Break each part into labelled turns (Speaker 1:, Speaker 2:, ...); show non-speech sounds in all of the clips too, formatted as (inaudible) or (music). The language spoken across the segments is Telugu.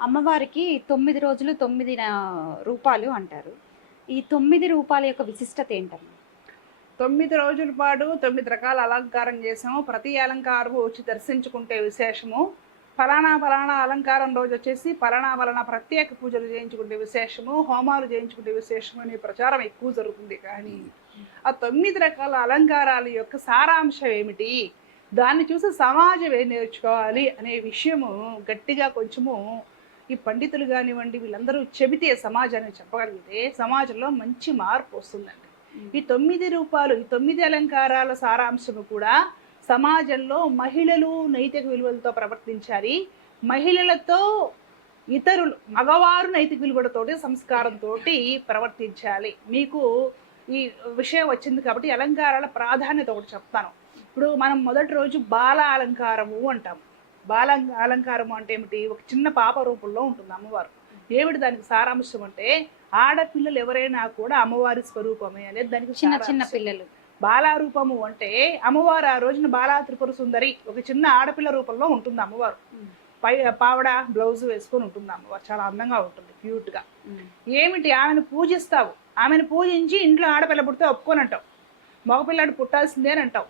Speaker 1: అమ్మవారికి తొమ్మిది రోజులు తొమ్మిది రూపాలు అంటారు. ఈ తొమ్మిది రూపాల యొక్క విశిష్టత ఏంటమ్మా?
Speaker 2: తొమ్మిది రోజుల పాటు తొమ్మిది రకాల అలంకారం చేసాము ప్రతి అలంకారం వచ్చి దర్శించుకుంటే విశేషము. ఫలానా ఫలానా అలంకారం రోజు వచ్చేసి ఫలానా ఫలానా ప్రత్యేక పూజలు చేయించుకుంటే విశేషము. హోమాలు చేయించుకుంటే విశేషము అనే ప్రచారం ఎక్కువ జరుగుతుంది కానీ ఆ తొమ్మిది రకాల అలంకారాల యొక్క సారాంశం ఏమిటి? దాన్ని చూసి సమాజం ఏం నేర్చుకోవాలి అనే విషయము గట్టిగా కొంచెము ఈ పండితులు కానివ్వండి వీళ్ళందరూ చెబితే సమాజాన్ని చెప్పగలిగితే సమాజంలో మంచి మార్పు వస్తుందండి. ఈ తొమ్మిది రూపాలు ఈ తొమ్మిది అలంకారాల సారాంశము కూడా సమాజంలో మహిళలు నైతిక విలువలతో ప్రవర్తించాలి. మహిళలతో ఇతరులు మగవారు నైతిక విలువలతోటి సంస్కారంతో ప్రవర్తించాలి. మీకు ఈ విషయం వచ్చింది కాబట్టి అలంకారాల ప్రాధాన్యత ఒకటి చెప్తాను. ఇప్పుడు మనం మొదటి రోజు బాల అలంకారము అంటాం బాల అలంకారము అంటే ఏమిటి? ఒక చిన్న పాప రూపంలో ఉంటుంది అమ్మవారు. ఏమిటి దానికి సారాంశం అంటే ఆడపిల్లలు ఎవరైనా కూడా అమ్మవారి స్వరూపమే అనేది దానికి
Speaker 1: చిన్న చిన్న. పిల్లలు.
Speaker 2: బాలారూపము అంటే అమ్మవారు ఆ రోజున బాలా త్రిపుర సుందరి ఒక చిన్న ఆడపిల్ల రూపంలో ఉంటుంది అమ్మవారు. పై పావడ బ్లౌజ్ వేసుకొని ఉంటుంది అమ్మవారు. చాలా అందంగా ఉంటుంది క్యూట్గా. ఏమిటి? ఆమెను పూజిస్తావు. ఆమెను పూజించి ఇంట్లో ఆడపిల్ల పుడితే ఒప్పుకొని అంటావు మగపిల్లాడు పుట్టాల్సిందే అని అంటావు.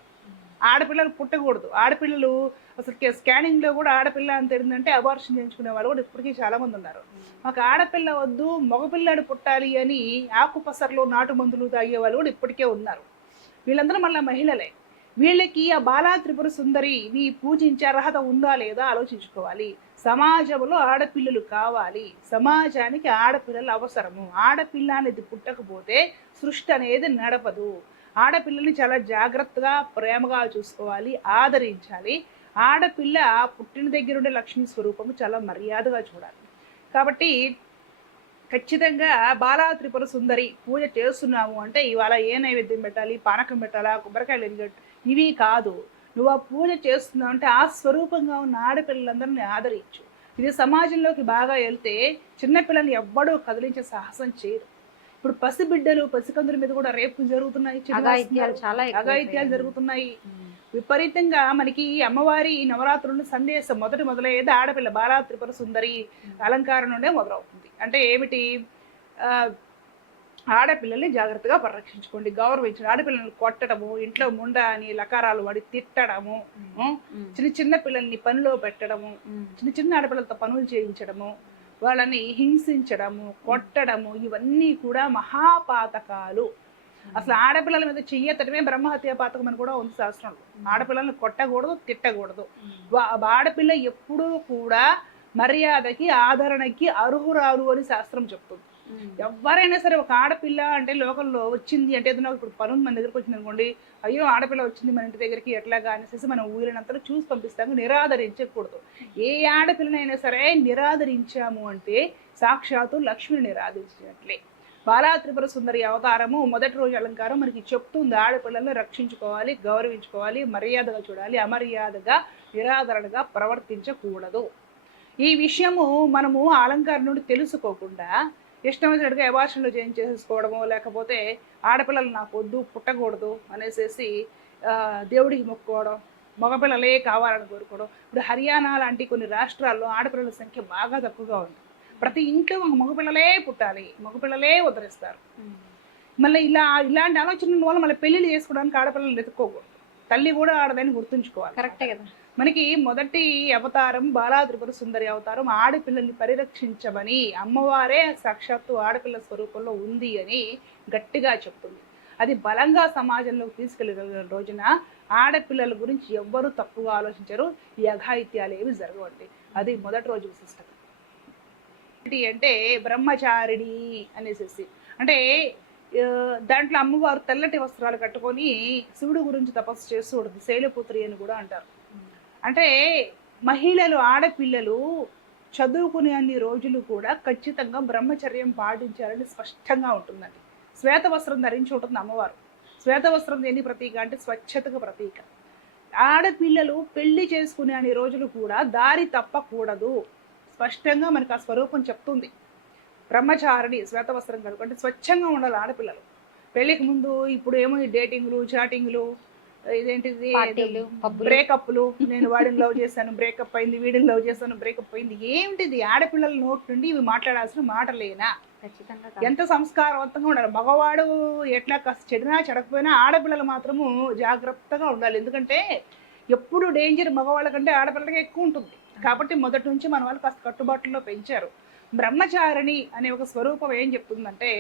Speaker 2: ఆడపిల్లలు పుట్టకూడదు. ఆడపిల్లలు అసలు స్కానింగ్లో కూడా ఆడపిల్ల అని తెలిందంటే అబార్షన్ చేయించుకునే వాళ్ళు కూడా ఇప్పటికీ చాలామంది ఉన్నారు. మాకు ఆడపిల్ల వద్దు మగపిల్లాడు పుట్టాలి అని ఆకుపసర్లు నాటు మందులు తాగే వాళ్ళు కూడా ఇప్పటికే ఉన్నారు. వీళ్ళందరూ మళ్ళీ మహిళలే. వీళ్ళకి ఆ బాలా త్రిపుర సుందరి నీ పూజించే అర్హత ఉందా లేదా ఆలోచించుకోవాలి. సమాజంలో ఆడపిల్లలు కావాలి. సమాజానికి ఆడపిల్లలు అవసరము. ఆడపిల్ల అనేది పుట్టకపోతే సృష్టి అనేది నడపదు. ఆడపిల్లని చాలా జాగ్రత్తగా ప్రేమగా చూసుకోవాలి ఆదరించాలి. ఆడపిల్ల పుట్టిన దగ్గర ఉండే లక్ష్మీ స్వరూపము చాలా మర్యాదగా చూడాలి. కాబట్టి ఖచ్చితంగా బాలా త్రిపుర సుందరి పూజ చేస్తున్నాము అంటే ఇవాళ ఏ నైవేద్యం పెట్టాలి? పానకం పెట్టాలా? కొబ్బరికాయలు ఎరిగట్టు ఇవి కాదు. నువ్వు ఆ పూజ చేస్తున్నావు అంటే ఆ స్వరూపంగా ఉన్న ఆడపిల్లలందరినీ ఆదరించు. ఇది సమాజంలోకి బాగా వెళ్తే చిన్నపిల్లల్ని ఎవ్వడూ కదిలించే సాహసం చేయరు. ఇప్పుడు పసిబిడ్డలు పసికందుల మీద కూడా రేపు జరుగుతున్నాయి.
Speaker 1: అఘాయిత్యాలు
Speaker 2: జరుగుతున్నాయి. విపరీతంగా మనకి ఈ అమ్మవారి ఈ నవరాత్రుల సందేశం మొదటి మొదలయ్యేది ఆడపిల్ల బాలా త్రిపుర సుందరి అలంకారం నుండే మొదలవుతుంది. అంటే ఏమిటి? ఆడపిల్లల్ని జాగ్రత్తగా పరిరక్షించుకోండి. గౌరవించండి ఆడపిల్లల్ని కొట్టడము ఇంట్లో ముండ అని లకారాలు వాడి తిట్టడము? చిన్న చిన్న పిల్లల్ని పనిలో పెట్టడము చిన్న చిన్న ఆడపిల్లలతో పనులు చేయించడము వాళ్ళని హింసించడము కొట్టడము ఇవన్నీ కూడా మహాపాతకాలు. అసలు ఆడపిల్లల మీద చెయ్యతటమే బ్రహ్మహత్య పాతకం అని కూడా ఉంది శాస్త్రంలో ఆడపిల్లల్ని కొట్టకూడదు తిట్టకూడదు. ఆడపిల్ల ఎప్పుడూ కూడా మర్యాదకి ఆదరణకి అర్హురాలు అని శాస్త్రం చెప్తుంది. ఎవరైనా సరే ఒక ఆడపిల్ల అంటే లోకల్లో వచ్చింది అంటే ఏదైనా ఇప్పుడు పనులు మన దగ్గరకు వచ్చింది అనుకోండి అయ్యో ఆడపిల్ల వచ్చింది మన ఇంటి దగ్గరికి ఎట్లాగా అనేసి మనం ఊరినంతలో చూసి పంపిస్తాము నిరాదరించకూడదు. ఏ ఆడపిల్లనైనా సరే నిరాదరించాము అంటే సాక్షాత్తు లక్ష్మిని నిరాదరించినట్లే. బాలా త్రిపుర సుందరి అవతారము మొదటి రోజు అలంకారం మనకి చెప్తుంది. ఆడపిల్లల్ని రక్షించుకోవాలి గౌరవించుకోవాలి మర్యాదగా చూడాలి అమర్యాదగా నిరాదరణగా ప్రవర్తించకూడదు. ఈ విషయము మనము అలంకారం నుండి తెలుసుకోకుండా ఇష్టం వచ్చినట్టుగా అబార్షన్లు చేయించేసుకోవడము లేకపోతే ఆడపిల్లలు నాకు వద్దు పుట్టకూడదు అనేసేసి దేవుడికి మొక్కుకోవడం మగపిల్లలే కావాలని కోరుకోవడం. ఇప్పుడు హర్యానా లాంటి కొన్ని రాష్ట్రాల్లో ఆడపిల్లల సంఖ్య బాగా తక్కువగా ఉంది. ప్రతి ఇంట్లో ఒక మగపిల్లలే పుట్టాలి మగపిల్లలే ఉద్ధరిస్తారు. మళ్ళీ ఇలా ఇలాంటి ఆలోచన వల్ల మళ్ళీ పెళ్ళిళ్ళు చేసుకోవడానికి ఆడపిల్లలు వెతుక్కోకూడదు. తల్లి కూడా ఆడదని గుర్తుంచుకోవాలి
Speaker 1: కరెక్టే కదా.
Speaker 2: మనకి మొదటి అవతారం బాలా త్రిపుర సుందరి అవతారం ఆడపిల్లల్ని పరిరక్షించమని అమ్మవారే సాక్షాత్తు ఆడపిల్ల స్వరూపంలో ఉంది అని గట్టిగా చెప్తుంది. అది బలంగా సమాజంలోకి తీసుకెళ్ళిన రోజున ఆడపిల్లల గురించి ఎవ్వరూ తప్పుగా ఆలోచించరు ఈ అఘాయిత్యాలు ఏవి జరగవండి. అది మొదటి రోజు విశిష్టత. ఏంటి అంటే బ్రహ్మచారిణి అనేసి అంటే దాంట్లో అమ్మవారు తెల్లటి వస్త్రాలు కట్టుకొని శివుడు గురించి తపస్సు చేస్తూ ఉంటుంది. శైలపుత్రి అని కూడా అంటారు. అంటే మహిళలు ఆడపిల్లలు చదువుకునే అన్ని రోజులు కూడా ఖచ్చితంగా బ్రహ్మచర్యం పాటించాలని స్పష్టంగా ఉంటుందండి. శ్వేత వస్త్రం ధరించి ఉంటుంది అమ్మవారు. శ్వేత వస్త్రం దేని ప్రతీక అంటే స్వచ్ఛతకు ప్రతీక. ఆడపిల్లలు పెళ్ళి చేసుకునే అన్ని రోజులు కూడా దారి తప్పకూడదు. స్పష్టంగా మనకు ఆ స్వరూపం చెప్తుంది. బ్రహ్మచారిణి శ్వేతవస్త్రం కనుక అంటే స్వచ్ఛంగా ఉండాలి ఆడపిల్లలు. పెళ్ళికి ముందు ఇప్పుడు ఏమో ఈ డేటింగ్లు చాటింగ్లు ఇదేంటిది? బ్రేకప్లు. నేను (laughs) వాడిని లవ్ చేశాను బ్రేకప్ అయింది వీడిని లవ్ చేశాను బ్రేకప్ అయింది ఏమిటిది ఆడపిల్లల నోట్ నుండి ఇవి మాట్లాడాల్సిన మాటలేనా. ఎంత సంస్కారవంతంగా ఉండాలి? మగవాడు ఎట్లా కాస్త చెడినా చెడకపోయినా ఆడపిల్లలు మాత్రము జాగ్రత్తగా ఉండాలి. ఎందుకంటే ఎప్పుడు డేంజర్ మగవాళ్ళ కంటే ఆడపిల్లలకి ఎక్కువ ఉంటుంది. కాబట్టి మొదటి నుంచి మన వాళ్ళు కాస్త కట్టుబాటులో పెంచారు. బ్రహ్మచారిణి అనే ఒక స్వరూపం ఏం చెప్తుందంటే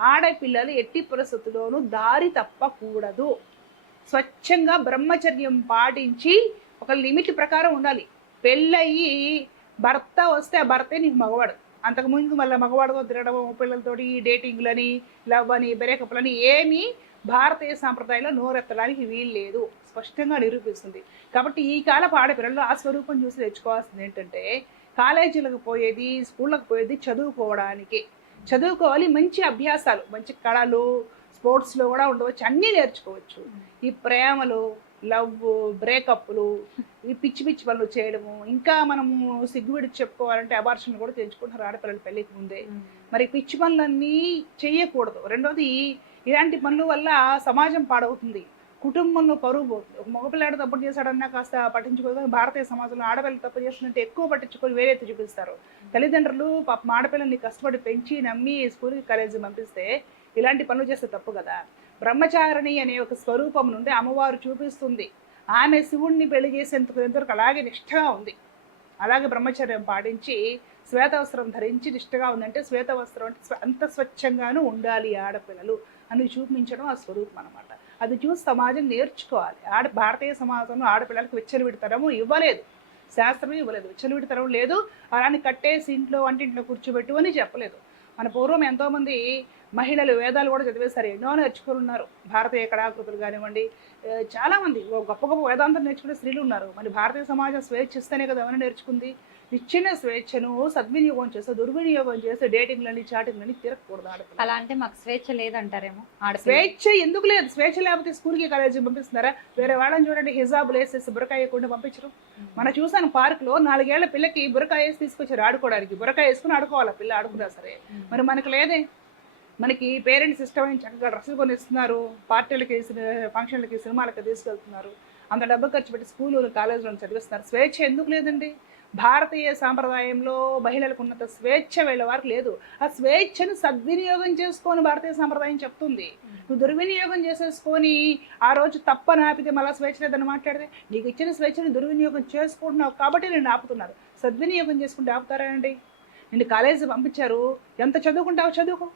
Speaker 2: ఆడపిల్లలు ఎట్టి పరిస్థితుల్లోనూ దారి తప్పకూడదు. స్వచ్ఛంగా బ్రహ్మచర్యం పాటించి ఒక లిమిట్ ప్రకారం ఉండాలి. పెళ్ళయి భర్త వస్తే ఆ భర్తే నీకు మగవాడు. అంతకు ముందు మళ్ళీ మగవాడుతో తిరగడం పిల్లలతోటి డేటింగ్లని లవ్ అని బ్రేకప్లని ఏమీ భారతీయ సాంప్రదాయంలో నోరెత్తడానికి వీలు లేదు. స్పష్టంగా నిరూపిస్తుంది. కాబట్టి ఈ కాలపు ఆడపిల్లలు ఆ స్వరూపం చూసి తెచ్చుకోవాల్సింది ఏంటంటే కాలేజీలకు పోయేది స్కూళ్ళకు పోయేది చదువుకోవడానికి. చదువుకోవాలి మంచి అభ్యాసాలు మంచి కళలు స్పోర్ట్స్లో కూడా ఉండవచ్చు అన్నీ నేర్చుకోవచ్చు. ఈ ప్రేమలు లవ్ బ్రేకప్లు ఈ పిచ్చి పిచ్చి పనులు చేయడము ఇంకా మనము సిగ్గువిడి చెప్పుకోవాలంటే అబార్షన్ కూడా తెంచుకుంటారు ఆడపిల్లలు పెళ్ళికి ముందే. మరి పిచ్చి పనులన్నీ చేయకూడదు. రెండోది ఇలాంటి పనుల వల్ల సమాజం పాడవుతుంది. కుటుంబంలో పరువు మగపిల్లాడు తప్పు చేశాడన్నా కాస్త పట్టించుకోగా భారతీయ సమాజంలో ఆడపిల్లలు తప్పు చేస్తుంటే ఎక్కువ పట్టించుకొని వేరే చూపిస్తారు. తల్లిదండ్రులు పాప ఆడపిల్లల్ని కష్టపడి పెంచి నమ్మి స్కూల్కి కాలేజీ పంపిస్తే ఇలాంటి పనులు చేస్తే తప్పు కదా? బ్రహ్మచారిణి అనే ఒక స్వరూపం నుండి అమ్మవారు చూపిస్తుంది. ఆమె శివుణ్ణి పెళ్ళి చేసేందుకు ఎంతవరకు అలాగే నిష్ఠగా ఉంది. అలాగే బ్రహ్మచర్యం పాటించి శ్వేతవస్త్రం ధరించి నిష్ఠగా ఉందంటే శ్వేతవస్త్రం అంటే అంత స్వచ్ఛంగాను ఉండాలి ఆడపిల్లలు. అని చూపించడం ఆ స్వరూపం అనమాట అది చూసి సమాజం నేర్చుకోవాలి. ఆడ భారతీయ సమాజంలో ఆడపిల్లలకు విచ్చలవిడితనము ఇవ్వలేదు. శాస్త్రం ఇవ్వలేదు. విచ్చలవిడితనం లేదు. అలానే కట్టేసి ఇంట్లో వంటింట్లో కూర్చోబెట్టు అని చెప్పలేదు. మన పూర్వం ఎంతోమంది మహిళలు వేదాలు కూడా చదివేశారు. ఎన్నో నేర్చుకుని ఉన్నారు. భారతీయ కళాకృతులు కానివ్వండి ఏ, చాలా మంది ఓ గొప్ప గొప్ప వేదాంతం నేర్చుకునే స్త్రీలు ఉన్నారు. మన భారతీయ సమాజం స్వేచ్ఛ ఇస్తేనే కదా ఏమైనా నేర్చుకుంది? ఇచ్చిన స్వేచ్ఛను సద్వినియోగం చేస్తే దుర్వినియోగం చేస్తే డేటింగ్లని చాటింగ్లని తిరగకూడదు ఆడపిల్ల.
Speaker 1: అలా అంటే మాకు స్వేచ్ఛ లేదంటారేమో
Speaker 2: స్వేచ్ఛ ఎందుకు లేదు? స్వేచ్ఛ లేకపోతే స్కూల్కి కాలేజీకి పంపిస్తున్నారా? వేరే వాళ్ళని చూడండి హిజాబులు వేసేసి బురకాయ వేయకుండా పంపించరు. మనం చూసాను పార్క్లో నాలుగేళ్ళ పిల్లకి బురకాయ వేసి తీసుకొచ్చారు ఆడుకోవడానికి. బురకాయ వేసుకుని ఆడుకోవాలి? పిల్ల ఆడుకున్నా సరే. మరి మనకు లేదే. మనకి పేరెంట్స్ ఇష్టమైన చక్కగా డ్రెస్సులు కొనిస్తున్నారు పార్టీలకి ఫంక్షన్లకి సినిమాలకి తీసుకెళ్తున్నారు. అంత డబ్బు ఖర్చు పెట్టి స్కూలు కాలేజీలో చదివిస్తున్నారు. స్వేచ్ఛ ఎందుకు లేదండి? భారతీయ సాంప్రదాయంలో మహిళలకు ఉన్నంత స్వేచ్ఛ వీళ్ళ వారికి లేదు. ఆ స్వేచ్ఛను సద్వినియోగం చేసుకొని భారతీయ సాంప్రదాయం చెప్తుంది. నువ్వు దుర్వినియోగం చేసేసుకొని ఆ రోజు తప్పని ఆపితే మళ్ళీ స్వేచ్ఛ లేదని మాట్లాడితే నీకు ఇచ్చిన స్వేచ్ఛను దుర్వినియోగం చేసుకుంటున్నావు కాబట్టి నేను ఆపుతున్నారు. సద్వినియోగం చేసుకుంటే ఆపుతారా అండి? నిన్ను కాలేజీ పంపించారు. ఎంత చదువుకుంటావు చదువుకో.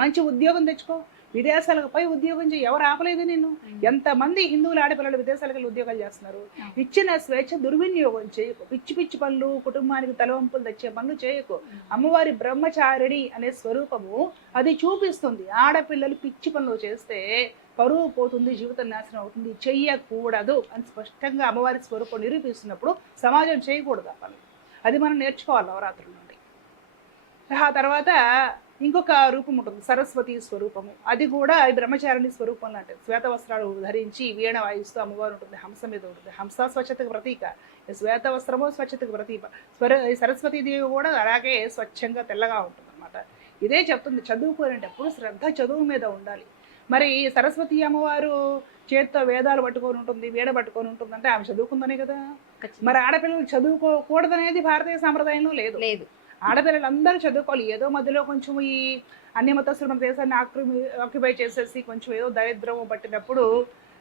Speaker 2: మంచి ఉద్యోగం తెచ్చుకో. విదేశాలకు పోయి ఉద్యోగం చేయి. ఎవరు ఆపలేదు నిన్ను? ఎంతమంది హిందువుల ఆడపిల్లలు విదేశాలకు వెళ్ళి ఉద్యోగాలు చేస్తున్నారు? ఇచ్చిన స్వేచ్ఛ దుర్వినియోగం చేయకు. పిచ్చి పిచ్చి పనులు కుటుంబానికి తలవంపులు తెచ్చే పనులు చేయకు. అమ్మవారి బ్రహ్మచారిణి అనే స్వరూపము అది చూపిస్తుంది. ఆడపిల్లలు పిచ్చి పనులు చేస్తే పరువు పోతుంది జీవితం నాశనం అవుతుంది. చెయ్యకూడదు అని స్పష్టంగా అమ్మవారి స్వరూపం నిరూపిస్తున్నప్పుడు సమాజం చేయకూడదు ఆ పని అది మనం నేర్చుకోవాలి నవరాత్రుల ఆ తర్వాత ఇంకొక రూపం ఉంటుంది సరస్వతి స్వరూపము. అది కూడా ఈ బ్రహ్మచారిణి స్వరూపం లాంటిది. శ్వేత వస్త్రాలు ధరించి వీణ వాయిస్తూ అమ్మవారు ఉంటుంది హంస మీద ఉంటుంది. హంస స్వచ్ఛతకు ప్రతీక. శ్వేత వస్త్రము స్వచ్ఛతకు ప్రతీక. స్వర సరస్వతీదేవి కూడా అలాగే స్వచ్ఛంగా తెల్లగా ఉంటుంది అనమాట ఇదే చెప్తుంది చదువుకునేటప్పుడు శ్రద్ధ చదువు మీద ఉండాలి. మరి సరస్వతి అమ్మవారు చేత్తో వేదాలు పట్టుకొని ఉంటుంది వీణ పట్టుకొని ఉంటుంది అంటే ఆమె చదువుకుందనే కదా. మరి ఆడపిల్లలు చదువుకోకూడదనేది భారతీయ సాంప్రదాయంలో లేదు.
Speaker 1: లేదు.
Speaker 2: ఆడపిల్లలు అందరూ చదువుకోవాలి. ఏదో మధ్యలో కొంచెం ఈ అన్ని మతస్థులు మన దేశాన్ని ఆక్రమి ఆక్యుపై చేసేసి కొంచెం ఏదో దరిద్రం పట్టినప్పుడు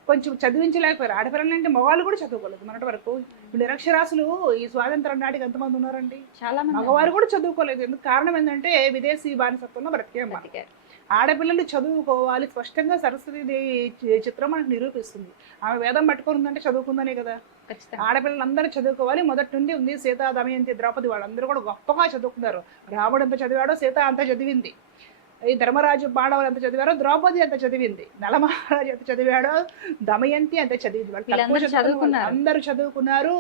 Speaker 2: కొంచెం చదివించలేకపోయారు. ఆడపిల్లలు అంటే మగవాళ్ళు కూడా చదువుకోలేదు మొన్నటి వరకు. ఇప్పుడు నిరక్షరాస్యులు ఈ స్వాతంత్రం నాటికి ఎంతమంది ఉన్నారండి?
Speaker 1: చాలా మంది
Speaker 2: మగవారు కూడా చదువుకోలేదు. ఎందుకు కారణం ఏంటంటే విదేశీ బానిసత్వంలో బ్రతికే మనం
Speaker 1: బతికారు.
Speaker 2: ఆడపిల్లలు చదువుకోవాలి స్పష్టంగా సరస్వతి దేవి చిత్రం మనకు నిరూపిస్తుంది. ఆమె వేదం పట్టుకొని ఉందంటే చదువుకుందనే కదా?
Speaker 1: ఖచ్చితంగా.
Speaker 2: ఆడపిల్లలందరూ చదువుకోవాలి. మొదటి నుండి ఉంది సీత దమయంతి ద్రౌపది వాళ్ళందరూ కూడా గొప్పగా చదువుకున్నారు. రాముడు ఎంత చదివాడో సీత అంత చదివింది. ఈ ధర్మరాజు పాండవులు ఎంత చదివారో ద్రౌపది ఎంత చదివింది నలమహారాజు ఎంత చదివాడో దమయంతి ఎంత చదివింది వాళ్ళు వాళ్ళు.
Speaker 1: చదువుకున్నారు.
Speaker 2: అందరూ చదువుకున్నారు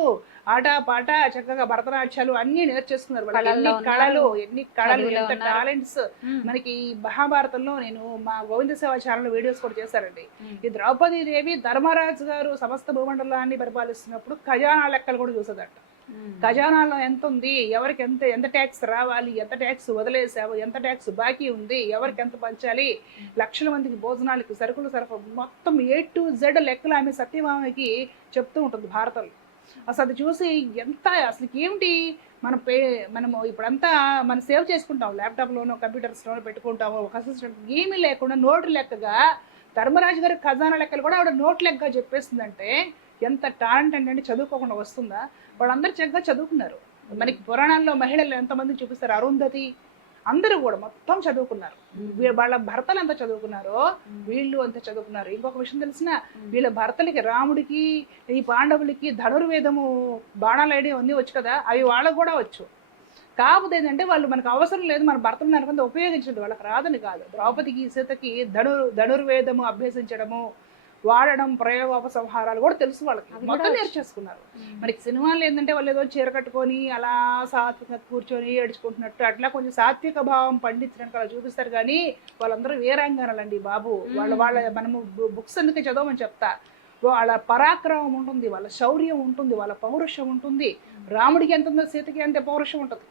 Speaker 2: ఆట పాట చక్కగా భరతనాట్యాలు అన్ని నేర్చేసుకున్నారు వాళ్ళకి
Speaker 1: కళల్లో
Speaker 2: ఎన్ని కళలు ఎన్ని కళలు ఎంత. టాలెంట్స్. మనకి ఈ మహాభారతంలో నేను మా గోవింద సేవ ఛానల్ వీడియోస్ కూడా చేశారండి. ఈ ద్రౌపది దేవి ధర్మరాజు గారు సమస్త భూమండలాన్ని పరిపాలిస్తున్నప్పుడు ఖజానా లెక్కలు కూడా చూసేదట Hmm. ఖజానాలో ఎంత ఉంది ఎవరికి ఎంత ఎంత ట్యాక్స్ రావాలి? ఎంత ట్యాక్స్ వదిలేసావు ఎంత ట్యాక్స్ బాకీ ఉంది? ఎవరికి ఎంత పంచాలి? లక్షల మందికి భోజనాలకి సరుకులు సరఫరా మొత్తం ఏ టు జెడ్ లెక్కలు ఆమె సత్యభామకి చెప్తూ ఉంటుంది భారతంలో. అసలు అది చూసి ఎంత అసలు ఏమిటి? మనం పే మనము ఇప్పుడంతా మనం సేవ్ చేసుకుంటాం ల్యాప్టాప్లోనో కంప్యూటర్స్లోనో పెట్టుకుంటాము ఒక అసిస్టెంట్ ఏమీ లేకుండా నోటు లెక్కగా ధర్మరాజు గారి ఖజానా లెక్కలు కూడా ఆవిడ నోట్ లెక్కగా చెప్పేస్తుందంటే ఎంత టాలెంట్ అంటే చదువుకోకుండా వస్తుందా? వాళ్ళందరూ చక్కగా చదువుకున్నారు. మనకి పురాణాల్లో మహిళలు ఎంతమంది చూపిస్తారు? అరుంధతి. అందరూ కూడా మొత్తం చదువుకున్నారు. వాళ్ళ భర్తలు ఎంత చదువుకున్నారో వీళ్ళు అంత చదువుకున్నారు. ఇంకొక విషయం తెలిసిన వీళ్ళ భర్తలకి రాముడికి ఈ పాండవులకి ధనుర్వేదము బాణాలు అన్నీ వచ్చు కదా? అవి వాళ్ళకు కూడా వచ్చు. కాకపోతే ఏంటంటే వాళ్ళు మనకు అవసరం లేదు. మన భర్తలు నరకంత ఉపయోగించడం. వాళ్ళకి రాదని కాదు. ద్రౌపదికి సీతకి ధనుర్ ధనుర్వేదము అభ్యసించడము వాడడం ప్రయోగోపసంహారాలు కూడా తెలుసు వాళ్ళకి. మొత్తం. నేర్చేసుకున్నారు. మనకి సినిమాలు ఏంటంటే వాళ్ళు ఏదో చీర కట్టుకొని అలా సాత్వికంగా కూర్చొని ఏడ్చుకుంటున్నట్టు అట్లా కొంచెం సాత్విక భావం పండించడానికి అలా చూపిస్తారు కానీ వాళ్ళందరూ వీరాంగనలండి బాబు? వాళ్ళ వాళ్ళ మనము బుక్స్ ఎందుకే చదవమని చెప్తా. వాళ్ళ పరాక్రమం ఉంటుంది వాళ్ళ శౌర్యం ఉంటుంది వాళ్ళ పౌరుషం ఉంటుంది. రాముడికి ఎంత ఉందో సీతకి అంతే పౌరుషం ఉంటుంది.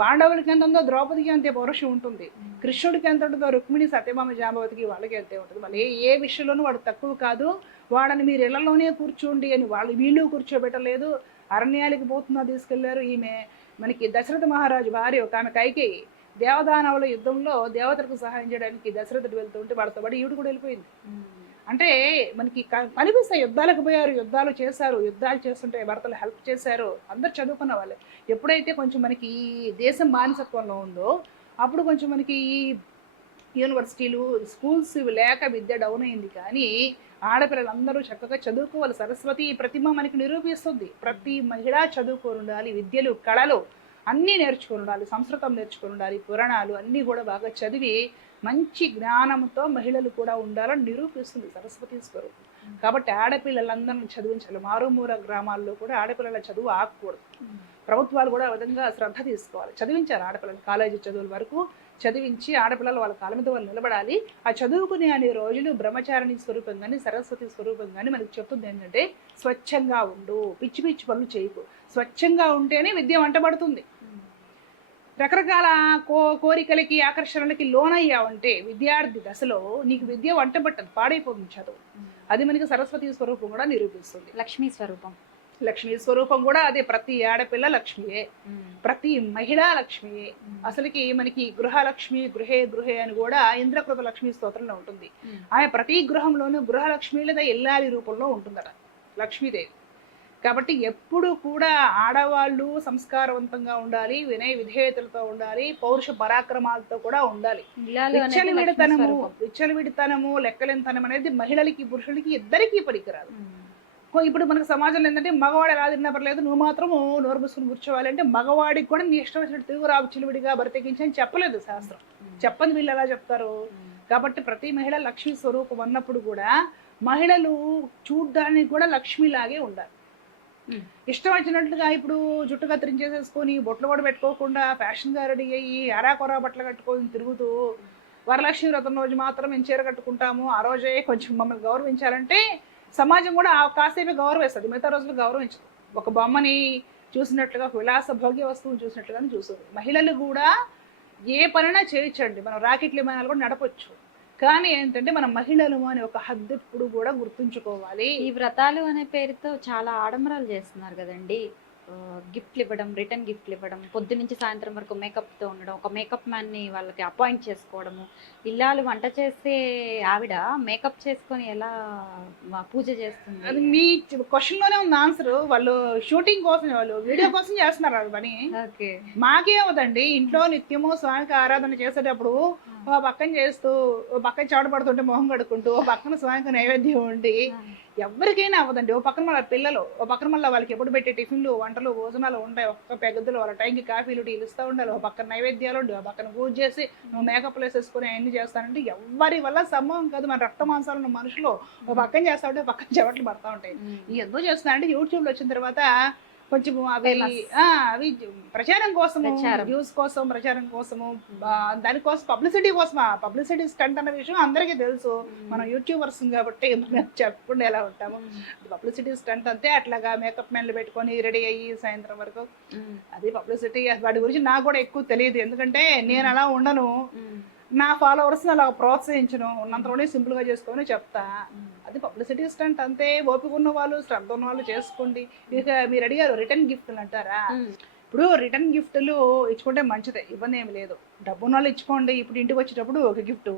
Speaker 2: పాండవులకి ఎంత ఉందో ద్రౌపదికి అంతే పౌరుషం ఉంటుంది. కృష్ణుడికి ఎంత ఉంటుందో రుక్మిణి సత్యభామ జాంబవతికి వాళ్ళకి అంతే ఉంటుంది. మళ్ళీ ఏ ఏ విషయంలోనూ వాడు తక్కువ కాదు. వాళ్ళని మీరు ఇళ్ళలోనే కూర్చోండి అని వాళ్ళు వీళ్ళు కూర్చోబెట్టలేదు. అరణ్యాలకి పోతున్నా తీసుకెళ్ళారు ఈమె. మనకి దశరథ మహారాజు భార్య ఒక ఆమె కైకేయి దేవదానవుల యుద్ధంలో దేవతలకు సహాయం చేయడానికి దశరథుడు వెళ్తుంటే వాళ్ళతో పాటు ఈవిడు కూడా వెళ్ళిపోయింది. అంటే మనకి క- కనిపిస్తాయి యుద్ధాలకు పోయారు యుద్ధాలు చేశారు యుద్ధాలు చేస్తుంటే భర్తలు హెల్ప్ చేశారు అందరు చదువుకున్న వాళ్ళే. ఎప్పుడైతే కొంచెం మనకి ఈ దేశం బానిసత్వంలో ఉందో అప్పుడు కొంచెం మనకి ఈ యూనివర్సిటీలు స్కూల్స్ ఇవి లేక విద్య డౌన్ అయింది కానీ ఆడపిల్లలందరూ చక్కగా చదువుకోవాలి. సరస్వతి ప్రతిమ మనకి నిరూపిస్తుంది. ప్రతి మహిళ చదువుకొని ఉండాలి విద్యలు కళలు అన్నీ నేర్చుకొని ఉండాలి సంస్కృతం నేర్చుకొని ఉండాలి పురాణాలు అన్నీ కూడా బాగా చదివి మంచి జ్ఞానంతో మహిళలు కూడా ఉండాలని నిరూపిస్తుంది సరస్వతి స్వరూపం. కాబట్టి ఆడపిల్లలందరిని చదివించాలి. మారుమూల గ్రామాల్లో కూడా ఆడపిల్లల చదువు ఆగకూడదు. ప్రభుత్వాలు కూడా ఆ విధంగా శ్రద్ధ తీసుకోవాలి. చదివించారు ఆడపిల్లలు. కాలేజీ చదువుల వరకు చదివించి ఆడపిల్లలు వాళ్ళ కాళ్ళ మీద వాళ్ళు నిలబడాలి. ఆ చదువుకునే అనే రోజులు బ్రహ్మచారిణి స్వరూపం కానీ సరస్వతి స్వరూపం కానీ మనకి చెప్తుంది ఏంటంటే స్వచ్ఛంగా ఉండు. పిచ్చి పిచ్చి పనులు చేయకు. స్వచ్ఛంగా ఉంటేనే విద్య వంటబడుతుంది. రకరకాల కో కోరికలకి ఆకర్షణలకి లోనయ్యావంటే విద్యార్థి దశలో నీకు విద్య వంటబట్టదు పాడైపోతుంది చదువు. అది మనకి సరస్వతి స్వరూపం కూడా నిరూపిస్తుంది.
Speaker 1: లక్ష్మీ స్వరూపం.
Speaker 2: లక్ష్మీ స్వరూపం కూడా అదే ప్రతి ఆడపిల్ల లక్ష్మియే. ప్రతి మహిళా లక్ష్మియే. అసలుకి మనకి గృహలక్ష్మి గృహే గృహే అని కూడా ఇంద్రకృత లక్ష్మీ స్తోత్రంలో ఉంటుంది. ఆమె ప్రతి గృహంలోనూ గృహలక్ష్మి లేదా ఇల్లాలి రూపంలో ఉంటుందట. లక్ష్మీదేవి. కాబట్టి ఎప్పుడు కూడా ఆడవాళ్ళు సంస్కారవంతంగా ఉండాలి వినయ విధేయతలతో ఉండాలి పౌరుష పరాక్రమాలతో కూడా ఉండాలి.
Speaker 1: ఇల్లాలు అనేది
Speaker 2: విచ్చలు
Speaker 1: లక్ష్మీ
Speaker 2: విడతనము
Speaker 1: స్వరూపం.
Speaker 2: విచ్చలు విడతనము లెక్కలెంతనం అనేది మహిళలకి పురుషులకి ఇద్దరికీ పనికిరాదు. ఇప్పుడు మనకు సమాజంలో ఏంటంటే మగవాడు ఎలా తిన్నా పర్లేదు నువ్వు మాత్రము నోరు మూసుకుని కూర్చోవాలి అంటే మగవాడికి కూడా నీ ఇష్టం వచ్చినట్టు తిరుగురావు చిలువిడిగా బరితెగించి అని చెప్పలేదు శాస్త్రం. చెప్పని వీళ్ళు ఎలా చెప్తారు? కాబట్టి ప్రతి మహిళ లక్ష్మీ స్వరూపం అన్నప్పుడు కూడా మహిళలు చూడ్డానికి కూడా లక్ష్మిలాగే ఉండాలి. ఇష్టం వచ్చినట్లుగా ఇప్పుడు జుట్టు కత్తిరించేసేసుకొని బొట్లు కూడా పెట్టుకోకుండా ఫ్యాషన్గా రెడీ అయ్యి అరాకొరా బట్టలు కట్టుకొని తిరుగుతూ వరలక్ష్మి వ్రతం రోజు మాత్రం మేము చీర కట్టుకుంటాము. ఆ రోజే కొంచెం మమ్మల్ని గౌరవించాలంటే సమాజం కూడా ఆ కాసేపే గౌరవిస్తుంది. మిగతా రోజులు గౌరవించదు. ఒక బొమ్మని చూసినట్లుగా ఒక విలాస భోగ్య వస్తువుని చూసినట్లుగానే చూస్తుంది. మహిళలు కూడా ఏ పనైనా చేయొచ్చండి మనం రాకెట్లు విమానాలు కూడా నడపచ్చు. కానీ ఏంటంటే మన మహిళలు అని ఒక హద్దు ఎప్పుడు కూడా గుర్తుంచుకోవాలి.
Speaker 1: ఈ వ్రతాలు అనే పేరుతో చాలా ఆడంబరాలు చేస్తున్నారు కదండి. గిఫ్ట్లు ఇవ్వడం రిటర్న్ గిఫ్ట్లు ఇవ్వడం పొద్దు నుంచి సాయంత్రం వరకు మేకప్తో ఉండడం ఒక మేకప్ మ్యాన్ని వాళ్ళకి అపాయింట్ చేసుకోవడము ఇల్లాలు వంట చేసే ఆవిడ మేకప్ చేసుకొని ఎలా పూజ
Speaker 2: అది
Speaker 1: చేస్తుంది
Speaker 2: మీ క్వశ్చన్లోనే ఉంది ఆన్సర్. వాళ్ళు షూటింగ్ కోసం వాళ్ళు వీడియో కోసం చేస్తున్నారు అది పని.
Speaker 1: ఓకే.
Speaker 2: మాకేమవుదండి ఇంట్లో నిత్యము స్వామికి ఆరాధన చేసేటప్పుడు ఓ పక్కన చేస్తూ ఓ పక్కన చెవడ పడుతుంటే మొహం కడుక్కుంటూ ఓ పక్కన స్వామికి నైవేద్యం ఉండి ఎవరికైనా అవ్వదండి. ఓ పక్కన వాళ్ళ పిల్లలు ఓ పక్కన మళ్ళీ వాళ్ళకి ఎప్పుడు పెట్టే టిఫిన్లు వంటలు భోజనాలు ఉంటాయి. ఒక్క పెద్దలు వాళ్ళ టైంకి కాఫీలు టీలు ఇస్తూ ఉండాలి. ఓ పక్కన నైవేద్యాలు ఉండి ఓ పక్కన పూజ చేసి నువ్వు మేకప్లు వేసేసుకుని అవన్నీ చేస్తానంటే ఎవరి వల్ల సంభవం కాదు. మన రక్త మాంసాలు ఉన్న మనుషులు ఓ పక్కన చేస్తా ఉంటే పక్కన చెవట్లు పడతా ఉంటాయి. ఎందుకు చేస్తున్నా అంటే యూట్యూబ్లో వచ్చిన తర్వాత కొంచెం అవి అవి ప్రచారం
Speaker 1: ప్రచారం.
Speaker 2: వ్యూస్ కోసం ప్రచారం కోసము దానికోసం పబ్లిసిటీ కోసం పబ్లిసిటీ స్టంట్ అన్న విషయం అందరికీ తెలుసు. మనం యూట్యూబర్స్ కాబట్టి మనం చెప్పకుండా ఎలా ఉంటాము? పబ్లిసిటీ స్టంట్ అంతే. అట్లాగా మేకప్ మ్యాన్లు పెట్టుకొని రెడీ అయ్యి సాయంత్రం వరకు. అది పబ్లిసిటీ వాటి గురించి నాకు కూడా ఎక్కువ తెలియదు. ఎందుకంటే నేను అలా ఉండను. నా ఫాలోవర్స్ అలా ప్రోత్సహించను ఉన్నంతలోనే సింపుల్గా చేసుకొని చెప్తా. అది పబ్లిసిటీ స్టంట్ అంతే. ఓపిక ఉన్న వాళ్ళు శ్రద్ధ ఉన్న వాళ్ళు చేసుకోండి. ఇక మీరు అడిగారు రిటర్న్ గిఫ్ట్లు అంటారా? ఇప్పుడు రిటర్న్ గిఫ్ట్లు ఇచ్చుకుంటే మంచిదే ఇబ్బంది ఏమి లేదు. డబ్బు ఉన్న వాళ్ళు ఇచ్చుకోండి. ఇప్పుడు ఇంటికి వచ్చేటప్పుడు ఒక గిఫ్ట్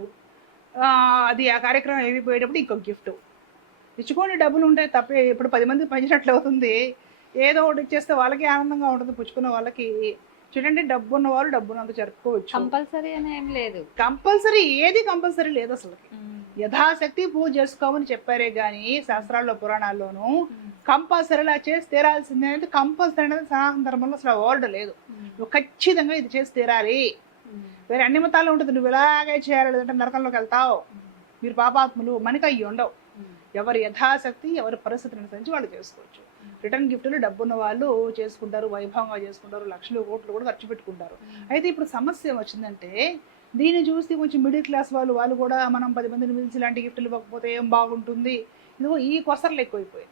Speaker 2: అది ఆ కార్యక్రమం అయిపోయేటప్పుడు ఇంకొక గిఫ్ట్ ఇచ్చుకోండి డబ్బులు ఉంటాయి తప్పే. ఇప్పుడు పది మంది పంచినట్లు అవుతుంది. ఏదో ఒకటి ఇచ్చేస్తే వాళ్ళకి ఆనందంగా ఉంటుంది పుచ్చుకున్న వాళ్ళకి. చూడండి డబ్బు ఉన్న వాళ్ళు డబ్బునంత జరుపుకోవచ్చు.
Speaker 1: కంపల్సరీ అని ఏం లేదు.
Speaker 2: కంపల్సరీ ఏది కంపల్సరీ లేదు అసలు. యథాశక్తి పూజ చేసుకోమని చెప్పారే గాని శాస్త్రాల్లో పురాణాల్లోనూ కంపల్సరీ ఇలా చేసి తీరాల్సిందే అనేది కంపల్సరీ అనేది సనాతన ధర్మంలో అసలు వర్డ్ లేదు. నువ్వు ఖచ్చితంగా ఇది చేసి తీరాలి. వేరే అన్ని మతాల్లో ఉంటుంది నువ్వు ఇలాగే చేయాలి లేదంటే నరకంలోకి వెళ్తావు. మీరు పాపాత్ములు మనకి అయ్యి ఉండవు ఎవరి యథాశక్తి ఎవరి పరిస్థితిని అనుసరించి వాళ్ళు చేసుకోవచ్చు. రిటర్న్ గిఫ్ట్లు డబ్బున్న వాళ్ళు చేసుకుంటారు వైభవంగా చేసుకుంటారు లక్షలు కోట్లు కూడా ఖర్చు పెట్టుకుంటారు. అయితే ఇప్పుడు సమస్య వచ్చిందంటే దీన్ని చూసి కొంచెం మిడిల్ క్లాస్ వాళ్ళు వాళ్ళు కూడా మనం పది మందిని పిలిచి ఇలాంటి గిఫ్ట్లు ఇవ్వకపోతే ఏం బాగుంటుంది? ఇదిగో ఈ కొసర్లు ఎక్కువైపోయాయి.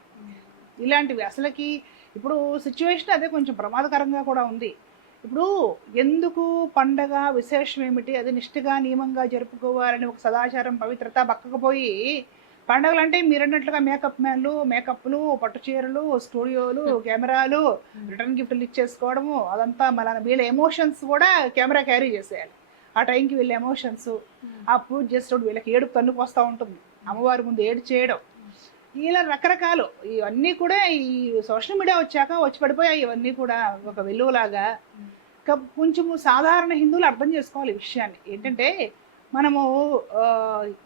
Speaker 2: ఇలాంటివి అసలుకి ఇప్పుడు సిచ్యువేషన్ అదే కొంచెం ప్రమాదకరంగా కూడా ఉంది. ఇప్పుడు ఎందుకు పండగ విశేషం ఏమిటి? అది నిష్ఠగా నియమంగా జరుపుకోవాలని ఒక సదాచారం పవిత్రత పక్కకపోయి పండగలు అంటే మీరు అన్నట్లుగా మేకప్ మ్యాన్లు మేకప్లు పట్టు చీరలు స్టూడియోలు (laughs) కెమెరాలు రిటర్న్ గిఫ్ట్లు ఇచ్చేసుకోవడము అదంతా మళ్ళీ వీళ్ళ ఎమోషన్స్ కూడా కెమెరా క్యారీ చేసేయాలి. ఆ టైంకి వీళ్ళ ఎమోషన్స్ ఆ పూజ చేసేటప్పుడు వీళ్ళకి ఏడుపు తన్నుకు వస్తూ ఉంటుంది. అమ్మవారి ముందు ఏడు చేయడం. ఇలా రకరకాలు ఇవన్నీ కూడా ఈ సోషల్ మీడియా వచ్చాక వచ్చి పడిపోయాయి ఇవన్నీ కూడా ఒక వెలుగులాగా ఇంకా కొంచెము సాధారణ హిందువులు అర్థం చేసుకోవాలి ఈ విషయాన్ని. ఏంటంటే మనము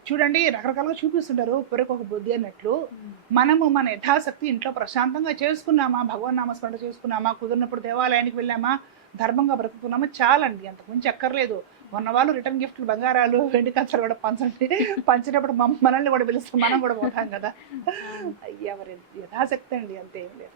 Speaker 2: చూడండి రకరకాలుగా చూపిస్తుంటారు. పెరుగు ఒక బుద్ధి అన్నట్లు. మనము మన యథాశక్తి ఇంట్లో ప్రశాంతంగా చేసుకున్నామా? భగవన్ నామస్మరణ చేసుకున్నామా? కుదిరినప్పుడు దేవాలయానికి వెళ్ళామా? ధర్మంగా బ్రతుకుతున్నామా? చాలండి. అంతకుమించి అక్కర్లేదు. మొన్న వాళ్ళు రిటర్న్ గిఫ్ట్లు బంగారాలు వెండి కంచాలు కూడా పంచండి. పంచినప్పుడు మనల్ని కూడా పిలుస్తాం మనం కూడా పోతాం కదా. ఎవరి యథాశక్తి అండి. అంతే ఏం లేదు.